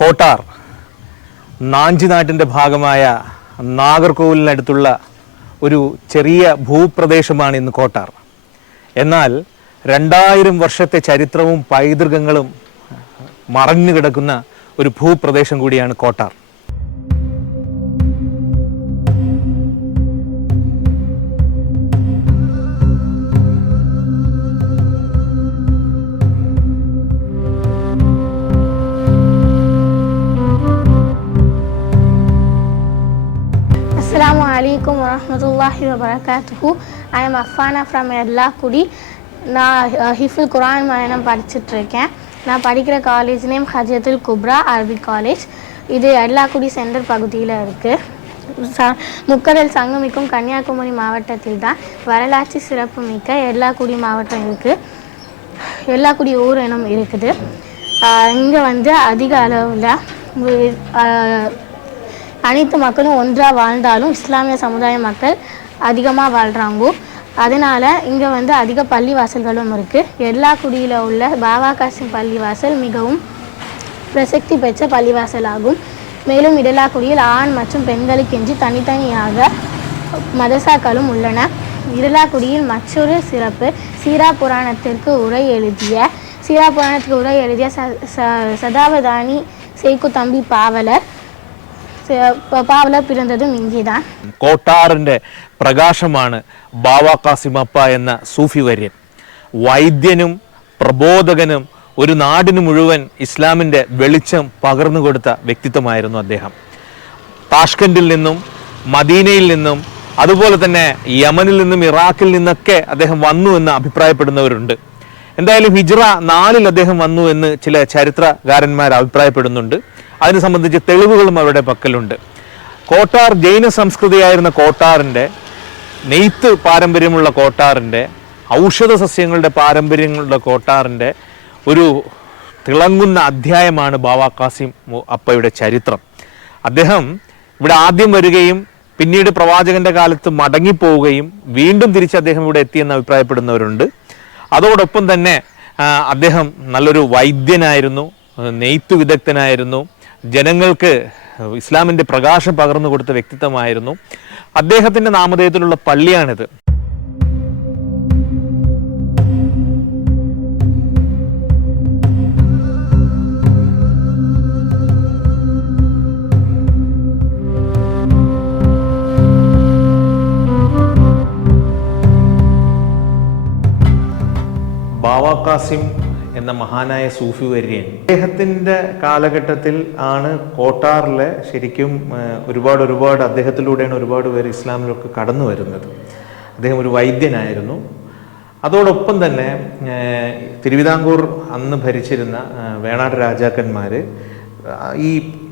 കോട്ടാർ നാഞ്ചിനാട്ടിന്റെ ഭാഗമായ നാഗർകോവിലിനടുത്തുള്ള ഒരു ചെറിയ ഭൂപ്രദേശമാണ് ഇന്ന് കോട്ടാർ. എന്നാൽ രണ്ടായിരം വർഷത്തെ ചരിത്രവും പൈതൃകങ്ങളും മറഞ്ഞു കിടക്കുന്ന ഒരു ഭൂപ്രദേശം കൂടിയാണ് കോട്ടാർ. Assalamu வரமத்துல்லாஹி வரகாத்துஹூ ஐ எம் அஃபானா ஃப்ரம் எல்லாக்குடி நான் ஹிஃபுல் குரான் மயனம் படிச்சுட்ருக்கேன். நான் படிக்கிற college name Hajathul Kubra Arabic college இது எல்லாக்குடி சென்டர் பகுதியில் இருக்குது ச முக்கடல் சங்கமிக்கும் கன்னியாகுமரி மாவட்டத்தில் தான். வரலாற்று சிறப்பு மிக்க மாவட்டம் இருக்குது எல்லாக்குடி ஊர் இனம் இருக்குது. இங்கே வந்து அதிக அளவில் அனைத்து மக்களும் ஒன்றாக வாழ்ந்தாலும் இஸ்லாமிய சமுதாய மக்கள் அதிகமாக வாழ்கிறாங்க அதனால் இங்கே வந்து அதிக பள்ளிவாசல்களும் இருக்குது எல்லாக்குடியில் உள்ள பாபா காசிம் பள்ளிவாசல் மிகவும் பிரசக்தி பெற்ற பள்ளிவாசல் ஆகும் மேலும் இடலாக்குடியில் ஆண் மற்றும் பெண்களுக்கென்று தனித்தனியாக மதசாக்களும் உள்ளன. இடலாக்குடியில் மற்றொரு சிறப்பு சீரா புராணத்திற்கு உரை எழுதிய சீரா புராணத்துக்கு உரை எழுதிய ச ச- சதாவதானி சேக்கு தம்பி பாவலர். പാവല പിറന്നത് മിഞ്ചിതാണ് കോട്ടാറിന്റെ പ്രകാശമാണ് ബാവ കാസിമപ്പ എന്ന സൂഫി വര്യൻ. വൈദ്യനും പ്രബോധകനും ഒരു നാടിനു മുഴുവൻ ഇസ്ലാമിന്റെ വെളിച്ചം പകർന്നു കൊടുത്ത വ്യക്തിത്വമായിരുന്നു അദ്ദേഹം. താഷ്കൻഡിൽ നിന്നും മദീനയിൽ നിന്നും അതുപോലെ തന്നെ യമനിൽ നിന്നും ഇറാഖിൽ നിന്നൊക്കെ അദ്ദേഹം വന്നു എന്ന് അഭിപ്രായപ്പെടുന്നവരുണ്ട്. എന്തായാലും ഹിജ്റ നാലിൽ അദ്ദേഹം വന്നു എന്ന് ചില ചരിത്രകാരന്മാർ അഭിപ്രായപ്പെടുന്നുണ്ട്. അതിനെ സംബന്ധിച്ച് തെളിവുകളും അവരുടെ പക്കലുണ്ട്. കോട്ടാർ ജൈന സംസ്കൃതിയായിരുന്ന കോട്ടാറിന്റെ നെയ്ത്ത് പാരമ്പര്യമുള്ള കോട്ടാറിന്റെ ഔഷധ സസ്യങ്ങളുടെ പാരമ്പര്യങ്ങളുടെ കോട്ടാറിന്റെ ഒരു തിളങ്ങുന്ന അധ്യായമാണ് ബാവാ കാസിം അപ്പയുടെ ചരിത്രം. അദ്ദേഹം ഇവിടെ ആദ്യം വരികയും പിന്നീട് പ്രവാചകന്റെ കാലത്ത് മടങ്ങിപ്പോവുകയും വീണ്ടും തിരിച്ച് അദ്ദേഹം ഇവിടെ എത്തിയെന്ന് അഭിപ്രായപ്പെടുന്നവരുണ്ട്. അതോടൊപ്പം തന്നെ അദ്ദേഹം നല്ലൊരു വൈദ്യനായിരുന്നു നെയ്ത്തു വിദഗ്ധനായിരുന്നു. ജനങ്ങൾക്ക് ഇസ്ലാമിന്റെ പ്രകാശം പകർന്നു കൊടുത്ത വ്യക്തിത്വമായിരുന്നു. അദ്ദേഹത്തിന്റെ നാമധേയത്തിലുള്ള പള്ളിയാണിത്. ബാവ കാസിം എന്ന മഹാനായ സൂഫി വര്യൻ. അദ്ദേഹത്തിന്റെ കാലഘട്ടത്തിൽ ആണ് കോട്ടാറിലെ ശരിക്കും ഒരുപാട് ഒരുപാട് അദ്ദേഹത്തിലൂടെയാണ് ഒരുപാട് പേര് ഇസ്ലാമിലൊക്കെ കടന്നു വരുന്നത്. അദ്ദേഹം ഒരു വൈദ്യനായിരുന്നു. അതോടൊപ്പം തന്നെ തിരുവിതാംകൂർ അന്ന് ഭരിച്ചിരുന്ന വേണാട് രാജാക്കന്മാർ ഈ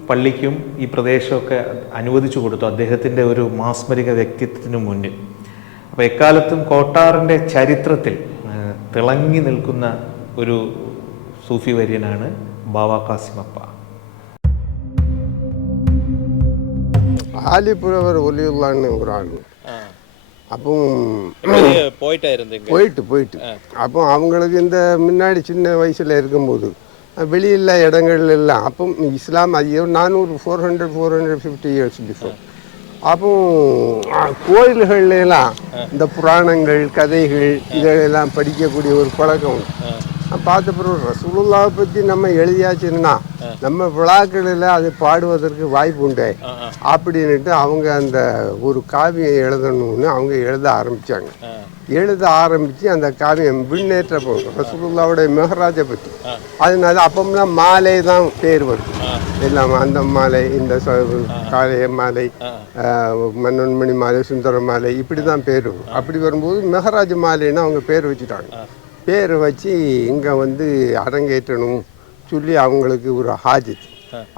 പള്ളിക്കും ഈ പ്രദേശമൊക്കെ അനുവദിച്ചു കൊടുത്തു അദ്ദേഹത്തിന്റെ ഒരു മാസ്മരിക വ്യക്തിത്വത്തിന് മുന്നിൽ. അപ്പോൾ എക്കാലത്തും കോട്ടാറിന്റെ ചരിത്രത്തിൽ തിളങ്ങി നിൽക്കുന്ന ഒരു സൂഫി വര്യനാണ് ബാവ കാസിമപ്പ ஆலிப்புறவர் ஒலியுள்ளான்னு ஒரு ஆள் அப்போ പോയിട്ടായിരുന്നു போயிட்டு போயிட்டு அப்போ அவங்களுக்கு இந்த முன்னாடி சின்ன வயசில் இருக்கும்போது வெளியில் இடங்கள் எல்லாம் அப்போ இஸ்லாம் ஐயோ நானூறு four hundred four hundred fifty years before அப்போ அஹ், கோயில்கள்ல எல்லாம் இந்த புராணங்கள் கதைகள் இதெல்லாம் படிக்கக்கூடிய ஒரு பழக்கம் உண்டு நான் பார்த்த பிறகு ரசூலுல்லாவை பற்றி நம்ம எழுதியாச்சுன்னா நம்ம விழாக்களில் அது பாடுவதற்கு வாய்ப்பு உண்டு. அப்படின்னுட்டு அவங்க அந்த ஒரு காவியம் எழுதணும்னு அவங்க எழுத ஆரம்பிச்சாங்க. எழுத ஆரம்பித்து அந்த காவியம் விண்ணேற்ற போகும் ரசூலுல்லாவுடைய மெஹராஜை பற்றி அதனால அப்போம்லாம் மாலை தான் பேர் வருது. எல்லாம் அந்த மாலை இந்த காளைய மாலை மன்னன்மணி மாலை சுந்தர மாலை இப்படி தான் பேர் வரும். அப்படி வரும்போது மெஹராஜ் மாலைன்னு அவங்க பேர் வச்சுட்டாங்க. பேர் வச்சு இங்கே வந்து அரங்கேற்றணும் சொல்லி அவங்களுக்கு ஒரு ஹாஜத்.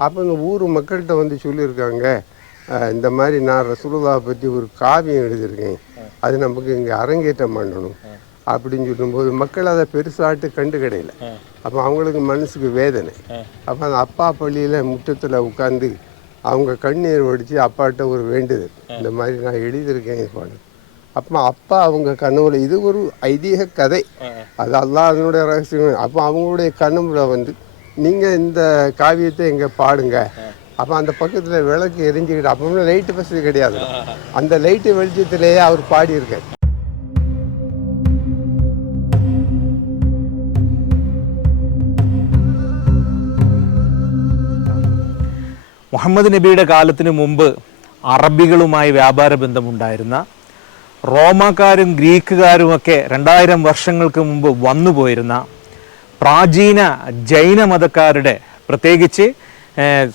அப்போ இந்த ஊர் மக்கள்கிட்ட வந்து சொல்லியிருக்காங்க இந்த மாதிரி நான் ரசூலுல்லாவை பற்றி ஒரு காவியம் எழுதியிருக்கேன். அது நமக்கு இங்கே அரங்கேற்றம் பண்ணணும் அப்படின்னு சொல்லும்போது மக்கள் அதை பெருசாட்டு கண்டு கிடையில அப்போ அவங்களுக்கு மனசுக்கு வேதனை. அப்போ அந்த அப்பா பள்ளியில் முற்றத்தில் உட்காந்து அவங்க கண்ணீர் வடித்து அப்பாட்ட ஒரு வேண்டுதல். இந்த மாதிரி நான் எழுதியிருக்கேன் பாடு அப்போ அப்பா அவங்க கனவுல இது ஒரு ஐதீக கதை அது அல்லாஹ்வினுடைய ரகசியம் அப்போ அவங்களுடைய கனவுல வந்து நீங்கள் இந்த காவியத்தை இங்கே பாடுங்க அப்போ அந்த பக்கத்தில் விளக்கு எரிஞ்சுக்கிட்டு அப்போ லைட்டு வசதி கிடையாது அந்த லைட்டு வெளிச்சத்திலேயே அவர் பாடியிருக்கார் മുഹമ്മദ് നബിയുടെ കാലത്തിന് മുമ്പ് അറബികളുമായി വ്യാപാര ബന്ധമുണ്ടായിരുന്ന റോമാക്കാരും ഗ്രീക്കുകാരും ഒക്കെ രണ്ടായിരം വർഷങ്ങൾക്ക് മുമ്പ് വന്നു പോയിരുന്ന പ്രാചീന ജൈന മതക്കാരുടെ പ്രത്യേകിച്ച്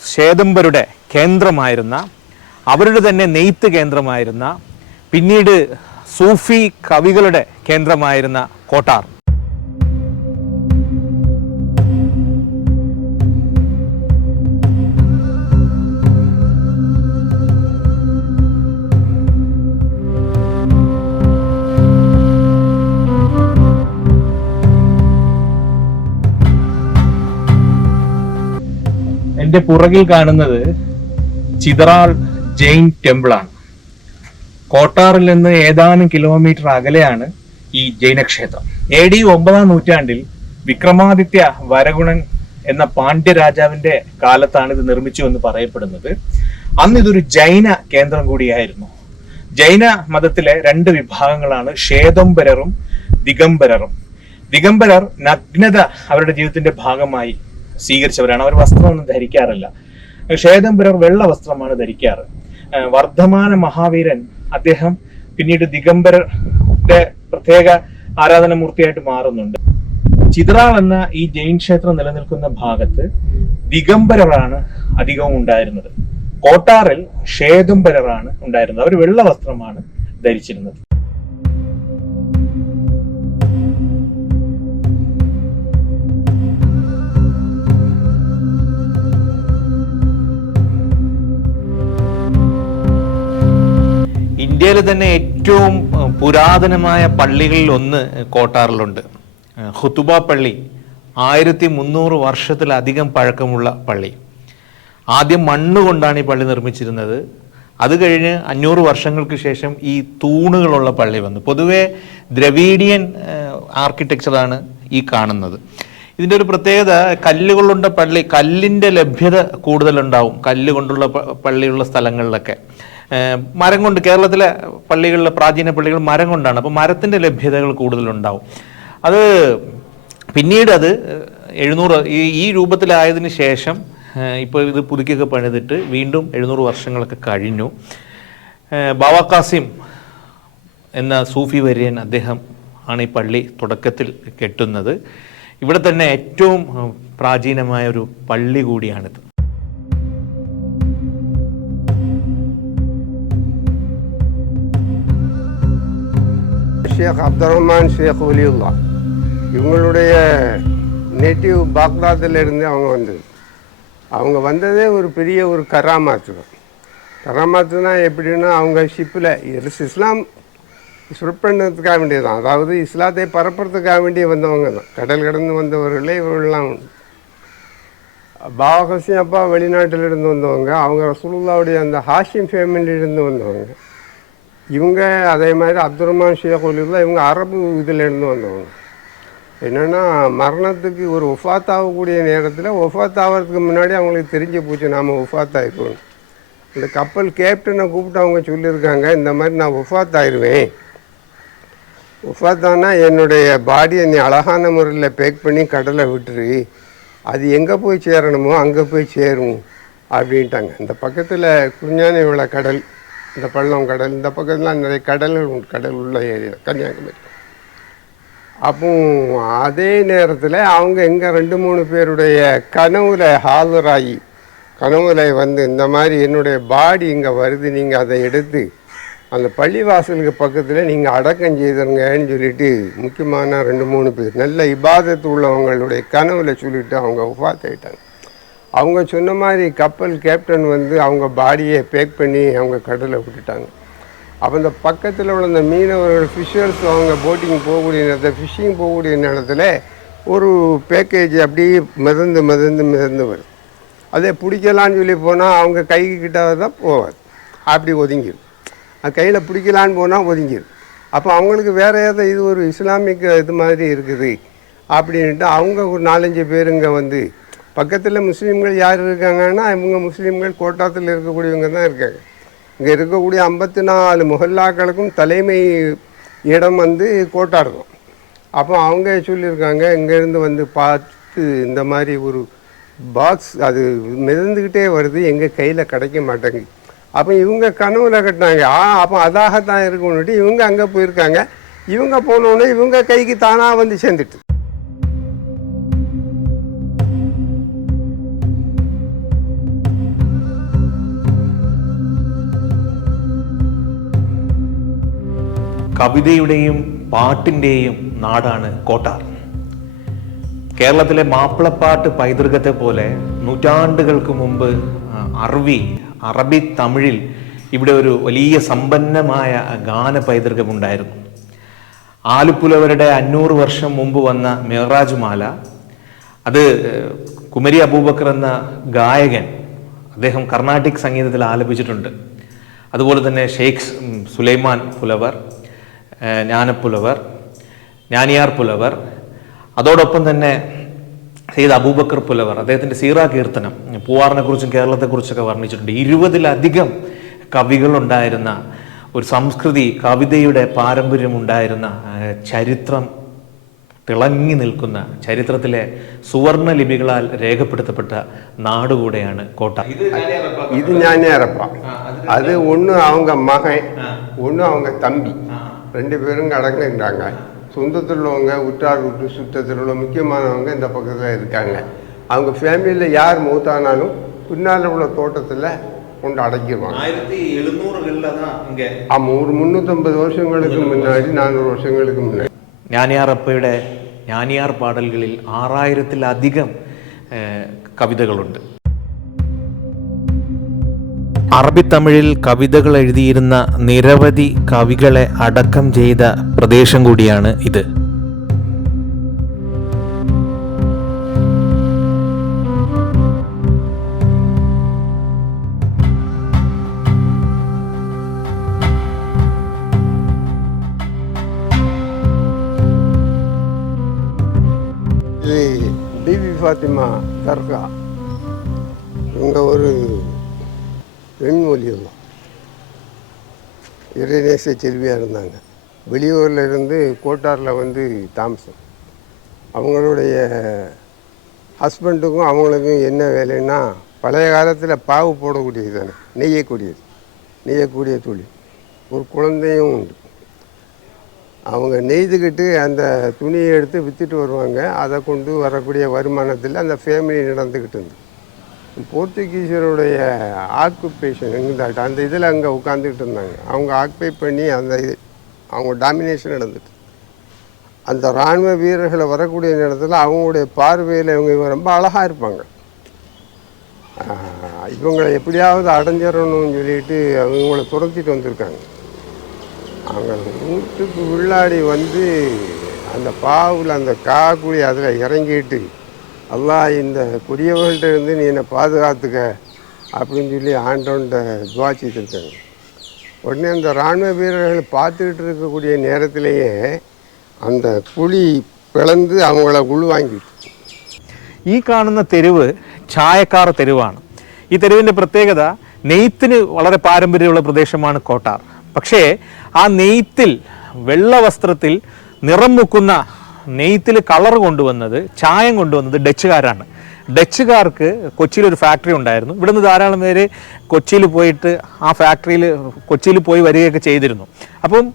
ശ്വേതംബരുടെ കേന്ദ്രമായിരുന്ന അവരുടെ തന്നെ നെയ്ത്ത് കേന്ദ്രമായിരുന്ന പിന്നീട് സൂഫി കവികളുടെ കേന്ദ്രമായിരുന്ന കോട്ടാർ. എന്റെ പുറകിൽ കാണുന്നത് ചിതറാൾ ജെയിൻ ടെമ്പിൾ ആണ് കോട്ടാറിൽ നിന്ന് ഏതാനും കിലോമീറ്റർ അകലെയാണ് ഈ ജൈനക്ഷേത്രം. എ ഡി ഒമ്പതാം നൂറ്റാണ്ടിൽ വിക്രമാദിത്യ വരഗുണൻ എന്ന പാണ്ഡ്യ രാജാവിന്റെ കാലത്താണ് ഇത് നിർമ്മിച്ചു എന്ന് പറയപ്പെടുന്നത്. അന്ന് ഇതൊരു ജൈന കേന്ദ്രം കൂടിയായിരുന്നു. ജൈന മതത്തിലെ രണ്ട് വിഭാഗങ്ങളാണ് ക്ഷേതംബരറും ദിഗംബരറും. ദിഗംബരർ നഗ്നത അവരുടെ ജീവിതത്തിന്റെ ഭാഗമായി സ്വീകരിച്ചവരാണ്. അവർ വസ്ത്രമൊന്നും ധരിക്കാറില്ല. ശ്വേതംബരർ വെള്ള വസ്ത്രമാണ് ധരിക്കാറ്. വർദ്ധമാന മഹാവീരൻ അദ്ദേഹം പിന്നീട് ദിഗംബരന്റെ പ്രത്യേക ആരാധനമൂർത്തിയായിട്ട് മാറുന്നുണ്ട്. ചിത്രാൾ എന്ന ഈ ജൈൻ ക്ഷേത്രം നിലനിൽക്കുന്ന ഭാഗത്ത് ദിഗംബരറാണ് അധികവും ഉണ്ടായിരുന്നത്. കോട്ടാറിൽ ക്ഷേതംബരാണ് ഉണ്ടായിരുന്നത്. അവർ വെള്ള വസ്ത്രമാണ് ധരിച്ചിരുന്നത്. ഇന്ത്യയിൽ തന്നെ ഏറ്റവും പുരാതനമായ പള്ളികളിൽ ഒന്ന് കോട്ടാറിലുണ്ട്. ഹുത്തുബ പള്ളി ആയിരത്തി മുന്നൂറ് വർഷത്തിലധികം പഴക്കമുള്ള പള്ളി. ആദ്യം മണ്ണ് കൊണ്ടാണ് ഈ പള്ളി നിർമ്മിച്ചിരുന്നത്. അത് കഴിഞ്ഞ് അഞ്ഞൂറ് വർഷങ്ങൾക്ക് ശേഷം ഈ തൂണുകളുള്ള പള്ളി വന്നു. പൊതുവെ ദ്രവീഡിയൻ ആർക്കിടെക്ചറാണ് ഈ കാണുന്നത്. ഇതിന്റെ ഒരു പ്രത്യേകത കല്ലുകൊണ്ടുള്ള പള്ളി കല്ലിന്റെ ലഭ്യത കൂടുതലുണ്ടാവും കല്ലുകൊണ്ടുള്ള പള്ളിയുള്ള സ്ഥലങ്ങളിലൊക്കെ. മരം കൊണ്ട് കേരളത്തിലെ പള്ളികളിലെ പ്രാചീന പള്ളികൾ മരം കൊണ്ടാണ്. അപ്പോൾ മരത്തിന്റെ ലഭ്യതകൾ കൂടുതലുണ്ടാവും. അത് പിന്നീട് അത് എഴുന്നൂറ് ഈ ഈ രൂപത്തിലായതിനു ശേഷം ഇപ്പോൾ ഇത് പുതുക്കിയൊക്കെ പണിതിട്ട് വീണ്ടും എഴുന്നൂറ് വർഷങ്ങളൊക്കെ കഴിഞ്ഞു. ബാബ കാസിം എന്ന സൂഫി വര്യൻ അദ്ദേഹം ആണ് ഈ പള്ളി തുടക്കത്തിൽ കെട്ടുന്നത്. ഇവിടെ തന്നെ ഏറ്റവും പ്രാചീനമായ ഒരു പള്ളി കൂടിയാണിത്. ஷேக் அப்துல் ரஹ்மான் ஷேக் ஒலியுல்லா இவங்களுடைய நேட்டிவ் பாக்தாத்திலிருந்து அவங்க வந்தது. அவங்க வந்ததே ஒரு பெரிய ஒரு கராமாத்து கராமாத்துனா எப்படின்னா அவங்க ஷிப்பில் இஸ்லாம் ஸ்ப்ரெட் பண்ணுறதுக்காக வேண்டியதுதான். அதாவது இஸ்லாத்தை பரப்புறதுக்காக வேண்டிய வந்தவங்க தான். கடல் கடந்து வந்தவர்களே இவர்கள்லாம். பாபா பாவகசி அப்பா வெளிநாட்டிலிருந்து வந்தவங்க அவங்க ரசூலுல்லாவுடைய அந்த ஹாஷிம் ஃபேமிலியிலிருந்து வந்தவங்க. இவங்க அதே மாதிரி அப்துல் ரஹ்மான் ஷேக் இவங்க அரபு இதிலேருந்து வந்தவங்க. என்னென்னா மரணத்துக்கு ஒரு ஒஃபாத் ஆகக்கூடிய நேரத்தில் ஒஃபாத் ஆகிறதுக்கு முன்னாடி அவங்களுக்கு தெரிஞ்சு போச்சு நாம் ஒஃபாத் ஆகிருக்கோம் இந்த கப்பல் கேப்டனை கூப்பிட்டு அவங்க சொல்லியிருக்காங்க இந்த மாதிரி நான் ஒஃபாத் ஆயிடுவேன் ஒஃபாத்தானா என்னுடைய பாடியை நீ அழகான முறையில் பேக் பண்ணி கடலை விட்டுரு. அது எங்கே போய் சேரணுமோ அங்கே போய் சேரும் அப்படின்ட்டாங்க. இந்த பக்கத்தில் குஞ்ஞானி உள்ள கடல் இந்த பள்ளம் கடல் இந்த பக்கம்லாம் நிறைய கடல்கள் உண்டு கடல் உள்ள ஏரியா கன்னியாகுமரி. அப்போ அதே நேரத்தில் அவங்க எங்கே ரெண்டு மூணு பேருடைய கனவுல ஹாலராகி கனவுல வந்து இந்த மாதிரி என்னுடைய பாடி இங்கே வருது நீங்கள் அதை எடுத்து அந்த பள்ளிவாசலுக்கு பக்கத்தில் நீங்கள் அடக்கம் செய்திருங்கன்னு சொல்லிட்டு முக்கியமான ரெண்டு மூணு பேர் நல்ல இபாதத்து உள்ளவங்களுடைய கனவுல சொல்லிட்டு அவங்க உபாத்தாயிட்டாங்க அவங்க சொன்ன மாதிரி கப்பல் கேப்டன் வந்து அவங்க பாடியை பேக் பண்ணி அவங்க கடலை விட்டுட்டாங்க. அப்போ இந்த பக்கத்தில் உள்ள இந்த மீனவர்கள் ஃபிஷர்ஸ் அவங்க போட்டிங் போகக்கூடிய நேரத்தில் ஃபிஷிங் போகக்கூடிய நேரத்தில் ஒரு பேக்கேஜ் அப்படியே மிதந்து மிதந்து மிதந்து வரும். அதே பிடிக்கலான்னு சொல்லி போனால் அவங்க கைக்கு கிட்ட தான் போவாது. அப்படி ஒதுங்கிடும் அது கையில் பிடிக்கலான்னு போனால் ஒதுங்கிடும் அப்போ அவங்களுக்கு வேறு ஏதோ இது ஒரு இஸ்லாமிக் இது மாதிரி இருக்குது அப்படின்ட்டு அவங்க ஒரு நாலஞ்சு பேருங்க வந்து பக்கத்தில் முஸ்லீம்கள் யார் இருக்காங்கன்னா இவங்க முஸ்லீம்கள் கோட்டாத்தில் இருக்கக்கூடியவங்க தான் இருக்காங்க. இங்கே இருக்கக்கூடிய ஐம்பத்தி நாலு முகல்லாக்களுக்கும் தலைமை இடம் வந்து கோட்டா இருக்கும் அப்போ அவங்க சொல்லியிருக்காங்க இங்கேருந்து வந்து பார்த்து இந்த மாதிரி ஒரு பாக்ஸ் அது மிதந்துக்கிட்டே வருது எங்கள் கையில் கிடைக்க மாட்டேங்குது. அப்போ இவங்க கனவுல கட்டினாங்க. ஆ அப்போ அதாகத்தான் இருக்கும்னுட்டு இவங்க அங்கே போயிருக்காங்க. இவங்க போனோடனே இவங்க கைக்கு தானாக வந்து சேர்ந்துட்டு. കവിതയുടെയും പാട്ടിന്റെയും നാടാണ് കോട്ടാർ കേരളത്തിലെ മാപ്പിളപ്പാട്ട് പൈതൃകത്തെ പോലെ നൂറ്റാണ്ടുകൾക്ക് മുമ്പ് അറബി അറബി തമിഴിൽ ഇവിടെ ഒരു വലിയ സമ്പന്നമായ ഗാന പൈതൃകമുണ്ടായിരുന്നു. ആലുപ്പുലവരുടെ അഞ്ഞൂറ് വർഷം മുമ്പ് വന്ന മെഹറാജ് മാല അത് കുമരി അബൂബക്കർ എന്ന ഗായകൻ അദ്ദേഹം കർണാട്ടിക് സംഗീതത്തിൽ ആലപിച്ചിട്ടുണ്ട്. അതുപോലെ തന്നെ ഷെയ്ഖ് സുലൈമാൻ പുലവർ ജ്ഞാനപ്പുലവർ ജ്ഞാനിയാർ പുലവർ അതോടൊപ്പം തന്നെ സെയ്ദ് അബൂബക്കർ പുലവർ അദ്ദേഹത്തിന്റെ സീറ കീർത്തനം പൂവാറിനെ കുറിച്ചും കേരളത്തെക്കുറിച്ചൊക്കെ വർണിച്ചിട്ടുണ്ട്. ഇരുപതിലധികം കവികളുണ്ടായിരുന്ന ഒരു സംസ്കൃതി കവിതയുടെ പാരമ്പര്യമുണ്ടായിരുന്ന ചരിത്രം തിളങ്ങി നിൽക്കുന്ന ചരിത്രത്തിലെ സുവർണ ലിപികളാൽ രേഖപ്പെടുത്തപ്പെട്ട നാടുകൂടെയാണ് കോട്ട. ഇത് ഞാനേറപ്പ അത് ഒന്ന് അവങ്ക മകൻ ഒന്ന് അവങ്ക തമ്പി. ரெண்டு பேரும் அடங்குறாங்க சொந்தத்தில் உள்ளவங்க உற்றார் விட்டு சுத்தத்தில் உள்ள முக்கியமானவங்க இந்த பக்கத்தில் இருக்காங்க அவங்க ஃபேமிலியில் யார் மூத்தானாலும் பின்னால் உள்ள தோட்டத்தில் கொண்டு அடக்கிடுவாங்க ആയിരത്തി എഴുന്നൂറുകളിൽ ഇങ്ങ ஆமாம் ஒரு முந்நூற்றம்பது வருஷங்களுக்கு முன்னாடி நானூறு வருஷங்களுக்கு முன்னாடி ജ്ഞാനിയാറപ്പയുടെ ജ്ഞാനിയാർ പാടലുകളിൽ ആറായിരത്തിലധികം ഏഹ്, കവിതകളുണ്ട് അറബി തമിഴിൽ കവിതകൾ എഴുതിയിരുന്ന നിരവധി കവികളെ അടക്കം ചെയ്ത പ്രദേശം കൂടിയാണ് ഇത്. தேச செல்வியாக இருந்தாங்க. வெளியூரில் இருந்து கோட்டாரில் வந்து தாம்சன். அவங்களுடைய ஹஸ்பண்டுக்கும் அவங்களுக்கும் என்ன வேலைன்னா பழைய காலத்தில் பாவு போடக்கூடியது தானே நெய்யக்கூடியது நெய்யக்கூடிய தொழில். ஒரு குழந்தையும் உண்டு. அவங்க நெய்துக்கிட்டு அந்த துணியை எடுத்து விற்றுட்டு வருவாங்க. அதை கொண்டு வரக்கூடிய வருமானத்தில் அந்த ஃபேமிலி நடந்துக்கிட்டு இருந்து. போர்த்துகீசருடைய ஆக்குபேஷன் இந்த அந்த இதில் அங்கே உட்காந்துக்கிட்டு இருந்தாங்க. அவங்க ஆக்குபை பண்ணி அந்த இது அவங்க டாமினேஷன் நடந்துட்டு. அந்த இராணுவ வீரர்களை வரக்கூடிய நேரத்தில் அவங்களுடைய பார்வையில் இவங்க இவங்க ரொம்ப அழகாக இருப்பாங்க. இவங்களை எப்படியாவது அடைஞ்சிடணும்னு சொல்லிட்டு அவங்கள துரத்திட்டு வந்திருக்காங்க. அவங்க வீட்டுக்கு உள்ளாடி வந்து அந்த பாவில் அந்த காக்குழி அதில் இறங்கிட்டு அல்லாஹ் இந்த கொடியவர்கள்ட்ட இருந்து நீ என்னை பாதுகாத்துக்க அப்படின்னு சொல்லி ஆண்டவன்ட்ட துவாச்சிட்டு இருக்காங்க உடனே அந்த இராணுவ வீரர்கள் பார்த்துக்கிட்டு இருக்கக்கூடிய நேரத்திலேயே அந்த குழி பிளந்து அவங்கள உள்வாங்கிட்டு ഈ കാണുന്ന തെരുവ് ചായക്കാർ തെരുവാണ് ഈ തെരുവിന്റെ പ്രത്യേകത നെയ്ത്തിന് വളരെ പാരമ്പര്യമുള്ള പ്രദേശമാണ് കോട്ടാർ പക്ഷേ ആ നെയ്ത്തിൽ വെള്ള വസ്ത്രത്തിൽ നിറം മുക്കുന്ന നെയ്ത്തിൽ കളർ കൊണ്ടുവന്നത് ചായം കൊണ്ടുവന്നത് ഡച്ചുകാരാണ്. ഡച്ചുകാർക്ക് കൊച്ചിയിൽ ഒരു ഫാക്ടറി ഉണ്ടായിരുന്നു. ഇവിടുന്ന് ധാരാളം പേര് കൊച്ചിയിൽ പോയിട്ട് ആ ഫാക്ടറിയിൽ കൊച്ചിയിൽ പോയി വരികയൊക്കെ ചെയ്തിരുന്നു. അപ്പം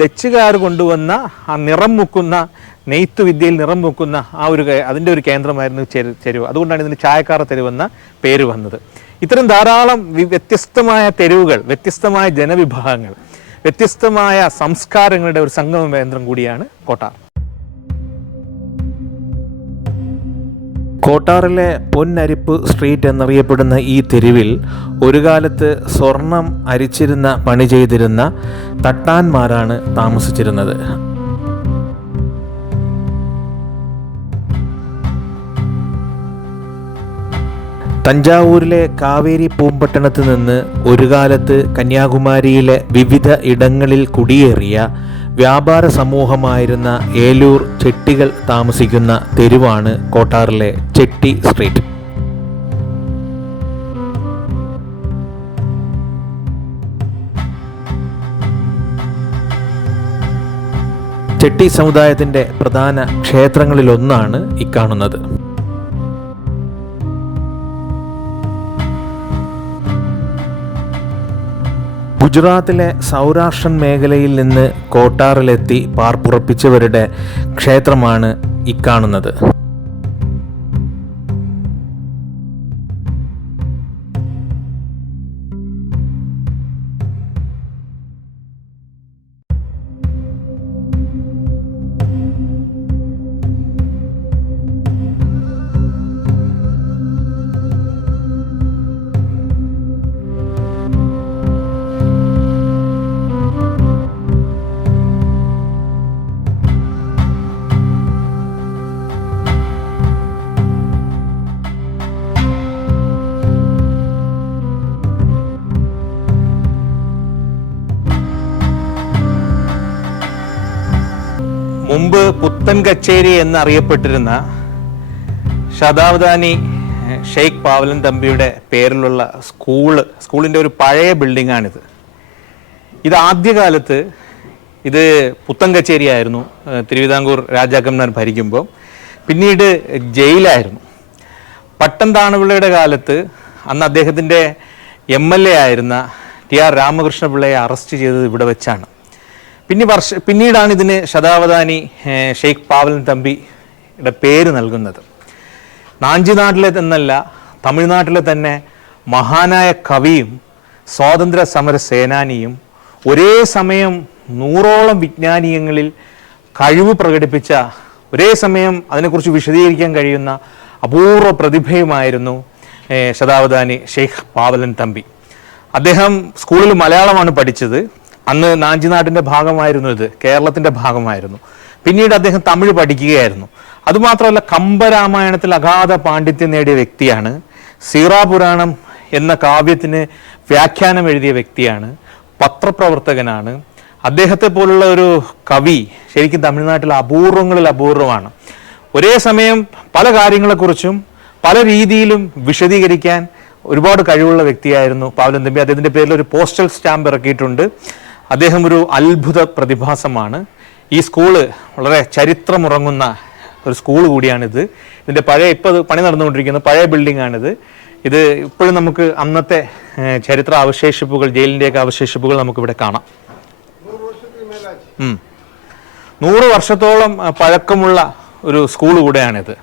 ഡച്ചുകാർ കൊണ്ടുവന്ന ആ നിറം മുക്കുന്ന നെയ്ത്ത് വിദ്യയിൽ നിറം മുക്കുന്ന ആ ഒരു അതിന്റെ ഒരു കേന്ദ്രമായിരുന്നു ചെരു ചെരുവ് അതുകൊണ്ടാണ് ഇതിന് ചായക്കാറ തെരുവെന്ന പേര് വന്നത്. ഇത്തരം ധാരാളം വ്യത്യസ്തമായ തെരുവുകൾ വ്യത്യസ്തമായ ജനവിഭാഗങ്ങൾ വ്യത്യസ്തമായ സംസ്കാരങ്ങളുടെ ഒരു സംഗമ കേന്ദ്രം കൂടിയാണ് കോട്ടാർ. കോട്ടാറിലെ പൊന്നരിപ്പ് സ്ട്രീറ്റ് എന്നറിയപ്പെടുന്ന ഈ തെരുവിൽ ഒരു കാലത്ത് സ്വർണം അരിച്ചിരുന്ന പണി ചെയ്തിരുന്ന തട്ടാന്മാരാണ് താമസിച്ചിരുന്നത്. തഞ്ചാവൂരിലെ കാവേരി പൂമ്പട്ടണത്ത് നിന്ന് ഒരു കാലത്ത് കന്യാകുമാരിയിലെ വിവിധ ഇടങ്ങളിൽ കുടിയേറിയ വ്യാപാര സമൂഹമായിരുന്ന ഏലൂർ ചെട്ടികൾ താമസിക്കുന്ന തെരുവാണ് കോട്ടാറിലെ ചെട്ടി സ്ട്രീറ്റ്. ചെട്ടി സമുദായത്തിന്റെ പ്രധാന ക്ഷേത്രങ്ങളിലൊന്നാണ് ഇക്കാണുന്നത് ഗുജറാത്തിലെ സൗരാഷ്ട്രൻ മേഖലയിൽ നിന്ന് കോട്ടാറിലെത്തി പാർപ്പുറപ്പിച്ചവരുടെ ക്ഷേത്രമാണ് ഇക്കാണുന്നത് മുമ്പ് പുത്തൻ കച്ചേരി എന്നറിയപ്പെട്ടിരുന്ന ശതാവധാനി ഷെയ്ഖ് പാവലൻ തമ്പിയുടെ പേരിലുള്ള സ്കൂൾ സ്കൂളിന്റെ ഒരു പഴയ ബിൽഡിങ്ങാണിത്. ഇത് ആദ്യകാലത്ത് ഇത് പുത്തൻ കച്ചേരി ആയിരുന്നു ഏഹ് തിരുവിതാംകൂർ രാജാക്കന്മാർ ഭരിക്കുമ്പോൾ പിന്നീട് ജയിലായിരുന്നു. പട്ടം താണുപിള്ളയുടെ കാലത്ത് അന്ന് അദ്ദേഹത്തിന്റെ എം എൽ എ ആയിരുന്ന ടി ആർ രാമകൃഷ്ണപിള്ളയെ അറസ്റ്റ് ചെയ്തത് ഇവിടെ വെച്ചാണ്. പിന്നെ വർഷ പിന്നീടാണ് ഇതിന് ശതാവധാനി ഷെയ്ഖ് പാവലൻ തമ്പിയുടെ പേര് നൽകുന്നത്. നാഞ്ചിനാട്ടിലെ എന്നല്ല തമിഴ്നാട്ടിലെ തന്നെ മഹാനായ കവിയും സ്വാതന്ത്ര്യ സമര സേനാനിയും ഒരേ സമയം നൂറോളം വിജ്ഞാനീയങ്ങളിൽ കഴിവ് പ്രകടിപ്പിച്ച ഒരേ സമയം അതിനെക്കുറിച്ച് വിശദീകരിക്കാൻ കഴിയുന്ന അപൂർവ പ്രതിഭയുമായിരുന്നു ശതാവധാനി ഷെയ്ഖ് പാവലൻ തമ്പി. അദ്ദേഹം സ്കൂളിൽ മലയാളമാണ് പഠിച്ചത്. അന്ന് നാഞ്ചിനാടിന്റെ ഭാഗമായിരുന്നു ഇത് കേരളത്തിന്റെ ഭാഗമായിരുന്നു. പിന്നീട് അദ്ദേഹം തമിഴ് പഠിക്കുകയായിരുന്നു. അതുമാത്രമല്ല കമ്പരാമായണത്തിൽ അഗാധ പാണ്ഡിത്യം നേടിയ വ്യക്തിയാണ്. സീറാ പുരാണം എന്ന കാവ്യത്തിന് വ്യാഖ്യാനം എഴുതിയ വ്യക്തിയാണ്. പത്രപ്രവർത്തകനാണ്. അദ്ദേഹത്തെ പോലുള്ള ഒരു കവി ശരിക്കും തമിഴ്നാട്ടിൽ അപൂർവങ്ങളിൽ അപൂർവമാണ്. ഒരേ സമയം പല കാര്യങ്ങളെക്കുറിച്ചും പല രീതിയിലും വിശദീകരിക്കാൻ ഒരുപാട് കഴിവുള്ള വ്യക്തിയായിരുന്നു പാവലൻ തമ്പി അദ്ദേഹത്തിന്റെ പേരിൽ ഒരു പോസ്റ്റൽ സ്റ്റാമ്പ് ഇറക്കിയിട്ടുണ്ട്. അദ്ദേഹം ഒരു അത്ഭുത പ്രതിഭാസമാണ്. ഈ സ്കൂൾ വളരെ ചരിത്രമുറങ്ങുന്ന ഒരു സ്കൂൾ കൂടിയാണിത്. ഇതിന്റെ പഴയ ഇപ്പോൾ പണി നടന്നുകൊണ്ടിരിക്കുന്ന പഴയ ബിൽഡിംഗ് ആണിത് ഇത് ഇപ്പോഴും നമുക്ക് അന്നത്തെ ചരിത്ര അവശേഷിപ്പുകൾ ജയിലിന്റെയൊക്കെ അവശേഷിപ്പുകൾ നമുക്കിവിടെ കാണാം. നൂറ് വർഷത്തോളം പഴക്കമുള്ള ഒരു സ്കൂൾ കൂടെയാണിത്.